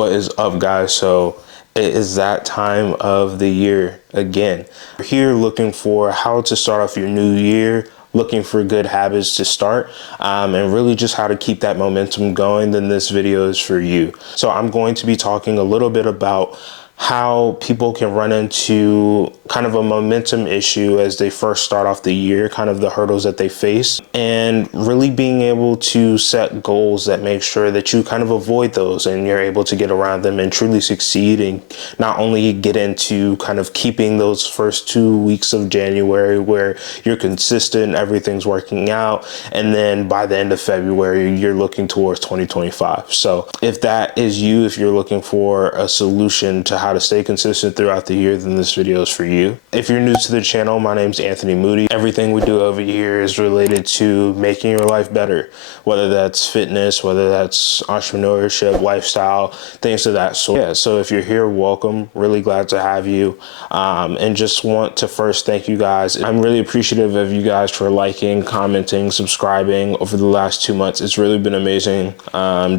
What is up, guys? So it is that time of the year again. We're here looking for how to start off your new year, looking for good habits to start, and really just how to keep that momentum going. Then this video is for you. So I'm going to be talking a little bit about how people can run into kind of a momentum issue as they first start off the year, kind of the hurdles that they face, and really being able to set goals that make sure that you kind of avoid those and you're able to get around them and truly succeed, and not only get into kind of keeping those first 2 weeks of January where you're consistent, everything's working out, and then by the end of February, you're looking towards 2025. So if that is you, if you're looking for a solution to how to stay consistent throughout the year, then this video is for you. If you're new to the channel, my name's Anthony Moody. Everything we do over here is related to making your life better, whether that's fitness, whether that's entrepreneurship, lifestyle, things of that sort. Yeah, so if you're here, welcome. Really glad to have you. And just want to first thank you guys. I'm really appreciative of you guys for liking, commenting, subscribing over the last 2 months. It's really been amazing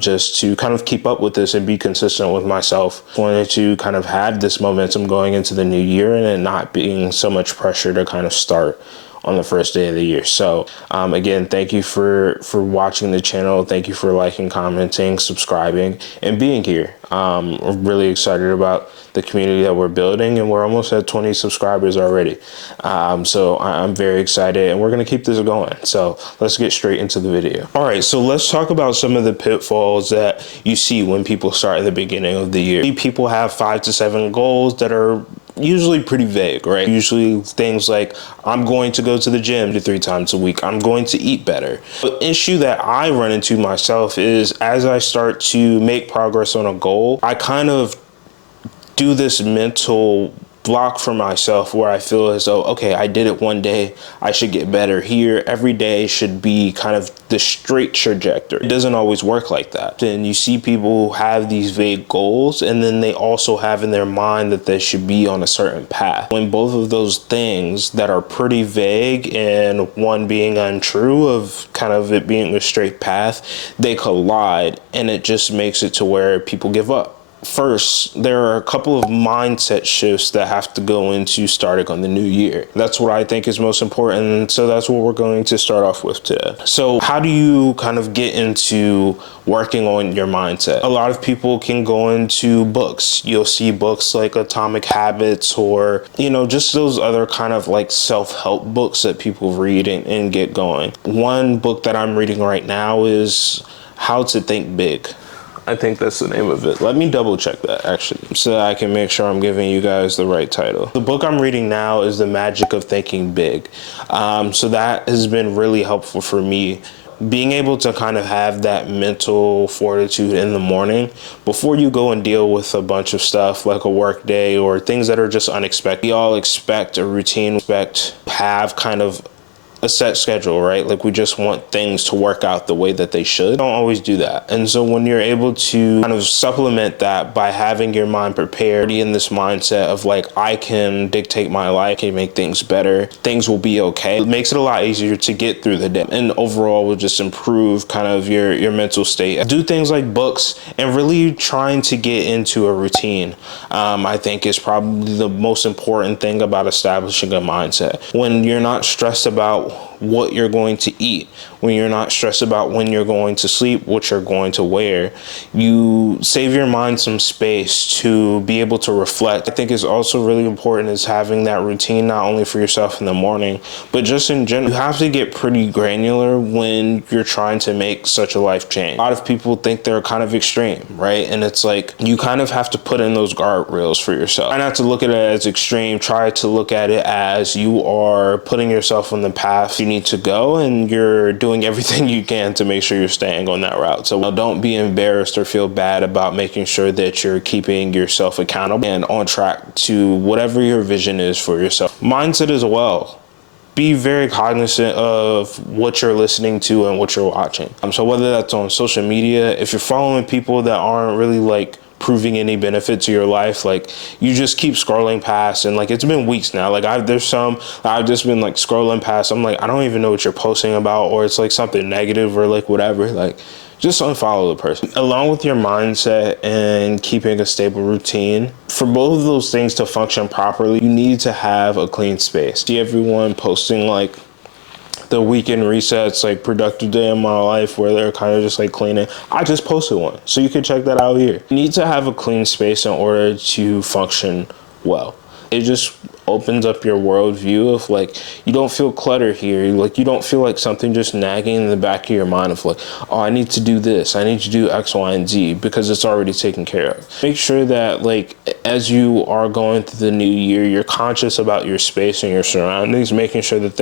just to kind of keep up with this and be consistent with myself. Wanted to kind of have this momentum going into the new year and it not being so much pressure to kind of start on the first day of the year. So again, thank you for watching the channel. Thank you for liking, commenting, subscribing, and being here. We're really excited about the community that we're building, and we're almost at 20 subscribers already. So I'm very excited, and we're going to keep this going. So let's get straight into the video. All right, so let's talk about some of the pitfalls that you see when people start at the beginning of the year. People have 5 to 7 goals that are usually pretty vague, right? Usually things like, I'm going to go to the gym 2 to 3 times a week. I'm going to eat better. The issue that I run into myself is as I start to make progress on a goal, I kind of do this mental block for myself where I feel as though, okay, I did it one day, I should get better here. Every day should be kind of the straight trajectory. It doesn't always work like that. And you see people have these vague goals, and then they also have in their mind that they should be on a certain path. When both of those things that are pretty vague and one being untrue of kind of it being a straight path, they collide, and it just makes it to where people give up. First, there are a couple of mindset shifts that have to go into starting on the new year. That's what I think is most important. So that's what we're going to start off with today. So how do you kind of get into working on your mindset? A lot of people can go into books. You'll see books like Atomic Habits or, you know, just those other kind of like self-help books that people read and get going. One book that I'm reading right now is How to Think Big. I think that's the name of it. Let me double check that actually, so that I can make sure I'm giving you guys the right title. The book I'm reading now is The Magic of Thinking Big. So that has been really helpful for me. Being able to kind of have that mental fortitude in the morning before you go and deal with a bunch of stuff like a work day or things that are just unexpected. We all expect a routine, have kind of a set schedule, right? Like we just want things to work out the way that they should. Don't always do that. And so when you're able to kind of supplement that by having your mind prepared in this mindset of like, I can dictate my life, I can make things better, things will be okay. It makes it a lot easier to get through the day, and overall will just improve kind of your mental state. Do things like books and really trying to get into a routine. I think is probably the most important thing about establishing a mindset. When you're not stressed about what you're going to eat, when you're not stressed about when you're going to sleep, what you're going to wear, you save your mind some space to be able to reflect. I think is also really important is having that routine, not only for yourself in the morning, but just in general. You have to get pretty granular when you're trying to make such a life change. A lot of people think they're kind of extreme, right? And it's like, you kind of have to put in those guardrails for yourself. Try not to look at it as extreme. Try to look at it as you are putting yourself on the path you need to go, and you're doing everything you can to make sure you're staying on that route. So don't be embarrassed or feel bad about making sure that you're keeping yourself accountable and on track to whatever your vision is for yourself. Mindset as well. Be very cognizant of what you're listening to and what you're watching. So whether that's on social media, if you're following people that aren't really like proving any benefit to your life, like you just keep scrolling past, and like it's been weeks now, like I've just been like scrolling past, I'm like, I don't even know what you're posting about, or it's like something negative or like whatever. Like just unfollow the person. Along with your mindset and keeping a stable routine, for both of those things to function properly, you need to have a clean space. See everyone posting like the weekend resets, like productive day in my life, where they're kind of just like cleaning. I just posted one, so you can check that out here. You need to have a clean space in order to function well. It just opens up your worldview of like, you don't feel clutter here. Like, you don't feel like something just nagging in the back of your mind of like, oh, I need to do this, I need to do X, Y, and Z, because it's already taken care of. Make sure that like, as you are going through the new year, you're conscious about your space and your surroundings, making sure that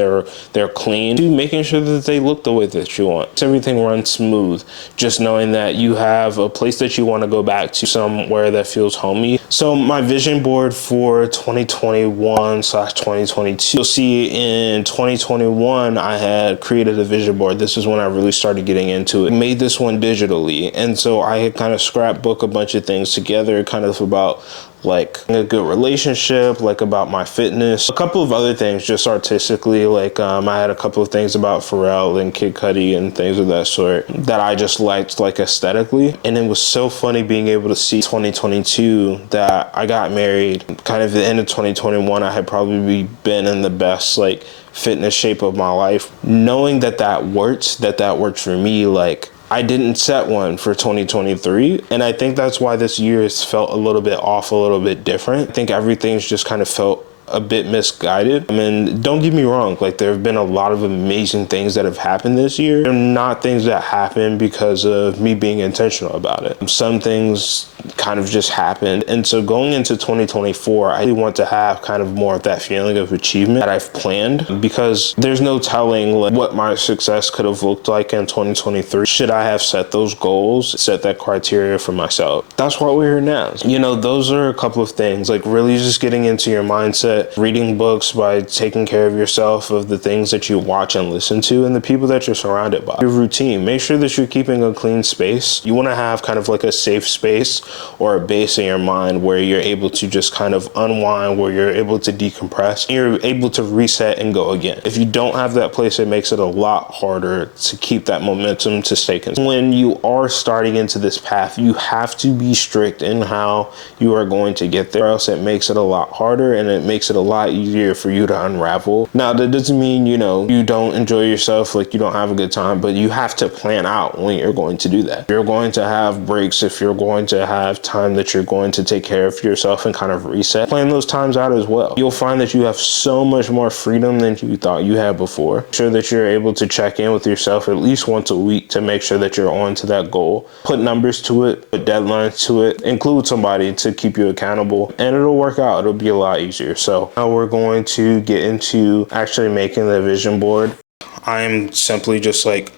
they're clean, making sure that they look the way that you want. Everything runs smooth, just knowing that you have a place that you want to go back to, somewhere that feels homey. So my vision board for 2021/2022, you'll see in 2021 I had created a vision board. This is when I really started getting into it. I made this one digitally, and so I had kind of scrapbook a bunch of things together, kind of about like a good relationship, like about my fitness, a couple of other things just artistically, like I had a couple of things about Pharrell and Kid Cudi and things of that sort that I just liked, like aesthetically. And it was so funny being able to see 2022 that I got married. Kind of the end of 2021, I had probably been in the best like fitness shape of my life. Knowing that that worked for me, like I didn't set one for 2023, and I think that's why this year has felt a little bit off, a little bit different. I think everything's just kind of felt a bit misguided. I mean, don't get me wrong, like there have been a lot of amazing things that have happened this year. They're not things that happen because of me being intentional about it. Some things kind of just happened. And so going into 2024, I want to have kind of more of that feeling of achievement that I've planned, because there's no telling like what my success could have looked like in 2023 should I have set those goals, set that criteria for myself. That's why we're here now. You know, those are a couple of things, like really just getting into your mindset, reading books, by taking care of yourself, of the things that you watch and listen to, and the people that you're surrounded by. Your routine, make sure that you're keeping a clean space. You want to have kind of like a safe space or a base in your mind where you're able to just kind of unwind, where you're able to decompress, you're able to reset and go again. If you don't have that place, it makes it a lot harder to keep that momentum to stay consistent. When you are starting into this path, you have to be strict in how you are going to get there, or else it makes it a lot harder and it makes it a lot easier for you to unravel. Now, that doesn't mean, you know, you don't enjoy yourself, like you don't have a good time, but you have to plan out when you're going to do that. If you're going to have breaks, if you're going to have time that you're going to take care of yourself and kind of reset, plan those times out as well. You'll find that you have so much more freedom than you thought you had before. Make sure that you're able to check in with yourself at least once a week to make sure that you're on to that goal. Put numbers to it, put deadlines to it, include somebody to keep you accountable, and it'll work out. It'll be a lot easier. So now we're going to get into actually making the vision board. I'm simply just like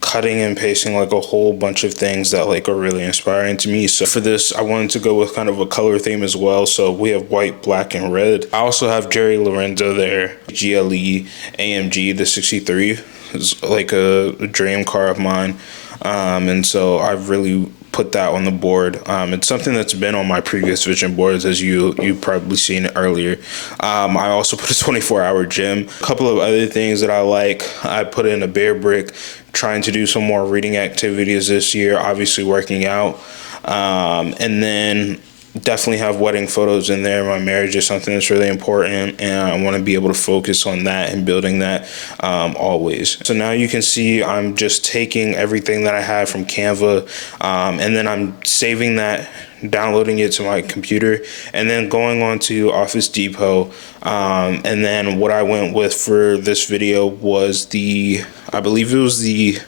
cutting and pasting like a whole bunch of things that like are really inspiring to me. So for this, I wanted to go with kind of a color theme as well. So we have white, black, and red. I also have Jerry Lorenzo there, GLE AMG, the 63 is like a dream car of mine. And so I've really put that on the board. It's something that's been on my previous vision boards, as you've probably seen it earlier. I also put a 24-hour gym. A couple of other things that I like, I put in a bear brick, trying to do some more reading activities this year, obviously working out. And then definitely have wedding photos in there. My marriage is something that's really important, and I want to be able to focus on that and building that always. So now you can see I'm just taking everything that I have from Canva, and then I'm saving that, downloading it to my computer, and then going on to Office Depot. And then what I went with for this video was I believe it was the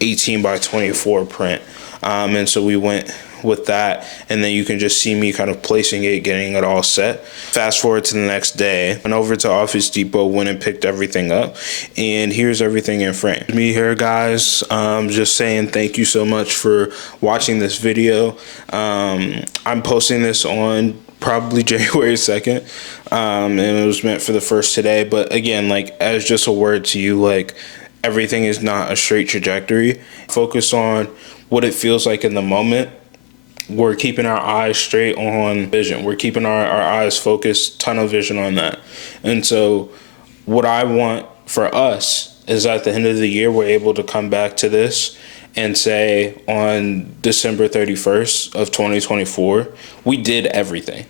18 by 24 print. And so we went with that, and then you can just see me kind of placing it, getting it all set. Fast forward to the next day, went over to Office Depot, went and picked everything up, and here's everything in frame. Me here, guys, just saying thank you so much for watching this video. I'm posting this on probably January 2nd, and it was meant for the first today, but again, like, as just a word to you, like, everything is not a straight trajectory. Focus on what it feels like in the moment. We're keeping our eyes straight on vision. We're keeping our eyes focused, tunnel vision on that. And so what I want for us is at the end of the year, we're able to come back to this and say on December 31st of 2024, we did everything.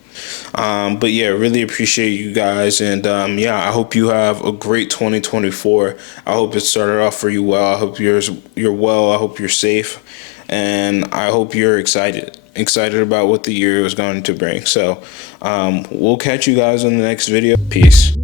But yeah, really appreciate you guys. And yeah, I hope you have a great 2024. I hope it started off for you well. I hope you're well. I hope you're safe. And I hope you're excited about what the year is going to bring. So we'll catch you guys in the next video. Peace.